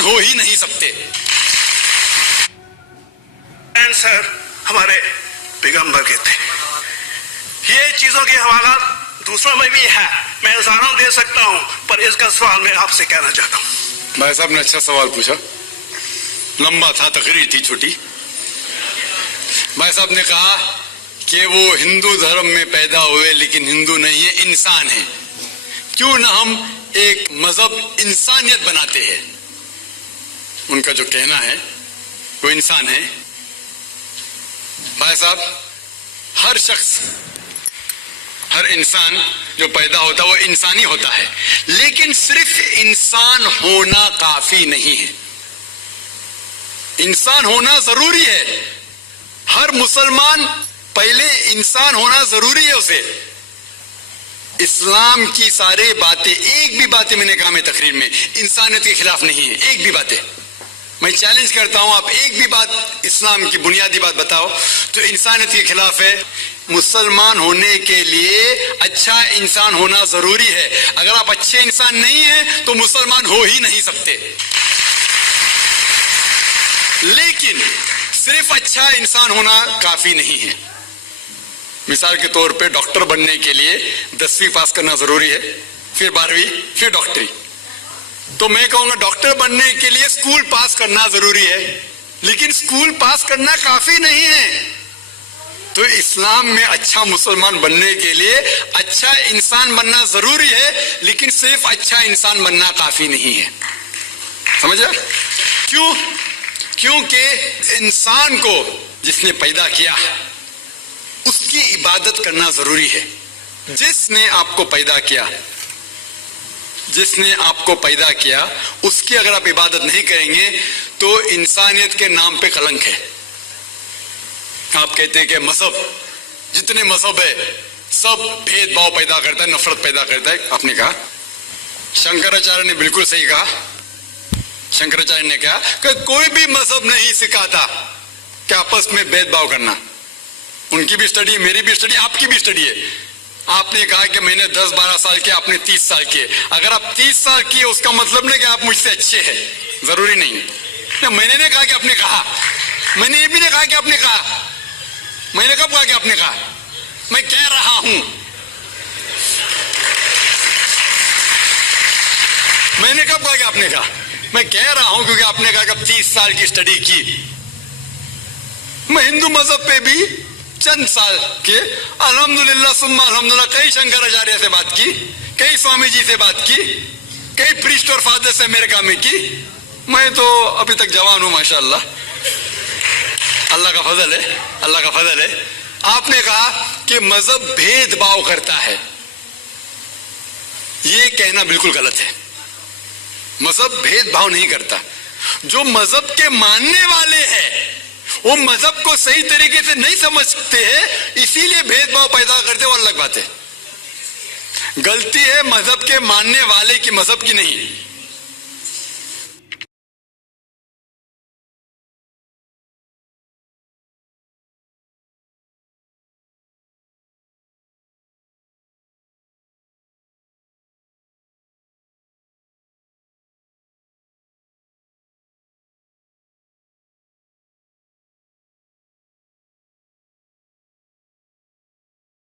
हो ही नहीं सकते। सर हमारे पैगंबर कहते हैं, ये चीजों की हवाला दूसरों में भी है, मैं उदाहरण दे सकता हूं, पर इसका सवाल मैं आपसे कहना चाहता हूं। भाई साहब ने अच्छा सवाल पूछा, लंबा था, तकरीर थी छोटी। भाई साहब ने कहा कि वो हिंदू धर्म में पैदा हुए लेकिन हिंदू नहीं है, इंसान है। क्यों ना हम एक मजहब इंसानियत बनाते हैं। उनका जो कहना है वो इंसान है। भाई साहब, हर शख्स, हर इंसान जो पैदा होता है वो इंसानी होता है, लेकिन सिर्फ इंसान होना काफी नहीं है। इंसान होना जरूरी है। हर मुसलमान पहले इंसान होना जरूरी है उसे। इस्लाम की सारी बातें, एक भी बातें मैंने कहा मैं तकरीर में, इंसानियत के खिलाफ नहीं है। एक भी बातें मैं चैलेंज करता हूं, आप एक भी बात इस्लाम की बुनियादी बात बताओ तो इंसानियत के खिलाफ है। मुसलमान होने के लिए अच्छा इंसान होना जरूरी है। अगर आप अच्छे इंसान नहीं हैं तो मुसलमान हो ही नहीं सकते। लेकिन सिर्फ अच्छा इंसान होना काफी नहीं है। मिसाल के तौर पे डॉक्टर बनने के लिए 10वीं पास करना जरूरी है, फिर 12वीं, फिर डॉक्टरी। तो मैं कहूंगा डॉक्टर बनने के लिए स्कूल पास करना जरूरी है, लेकिन स्कूल पास करना काफी नहीं है। तो इस्लाम में अच्छा मुसलमान बनने के लिए अच्छा इंसान बनना जरूरी है, लेकिन सिर्फ अच्छा इंसान बनना काफी नहीं है। समझा? क्यों? क्योंकि इंसान को जिसने पैदा किया उसकी इबादत करना जरूरी है। जिसने आपको पैदा किया, जिसने आपको पैदा किया, उसकी अगर आप इबादत नहीं करेंगे तो इंसानियत के नाम पे कलंक है। आप कहते हैं कि मजहब, जितने मजहब है सब भेदभाव पैदा करता है, नफरत पैदा करता है। आपने कहा, शंकराचार्य ने बिल्कुल सही कहा। शंकराचार्य ने कहा कि कोई भी मजहब नहीं सिखाता कि आपस में भेदभाव करना। उनकी भी स्टडी, मेरी भी स्टडी, आपकी भी स्टडी है। आपने कहा कि मैंने 10-12 साल किया, आपने 30 साल किए। अगर आप 30 साल किए उसका मतलब नहीं कि आप मुझसे अच्छे हैं, जरूरी नहीं है। मैंने नहीं कहा कि आपने कहा, मैंने ये भी नहीं कहा कि आपने कहा। मैंने कब कहा कि आपने कहा? मैं कह रहा हूं, मैंने कब कहा कि आपने कहा? मैं कह रहा हूं क्योंकि आपने कहा कि 30 साल की स्टडी की। मैं हिंदू मजहब पे भी चंद साल के अल्हम्दुलिल्लाह सुम्मा अल्हम्दुलिल्लाह कई शंकराचार्य से बात की, कई स्वामी जी से बात की, कई प्रीस्ट और फादर से अमेरिका में की। मैं तो अभी तक जवान हूं माशाअल्लाह, अल्लाह का फजल है, अल्लाह का फजल है। आपने कहा कि मजहब भेदभाव करता है, ये कहना बिल्कुल गलत है। मजहब भेदभाव नहीं करता। जो मजहब के मानने वाले हैं वो मजहब को सही तरीके से नहीं समझते हैं, इसीलिए भेदभाव पैदा करते, वो अलग बात है। गलती है मजहब के मानने वाले की, मजहब की नहीं।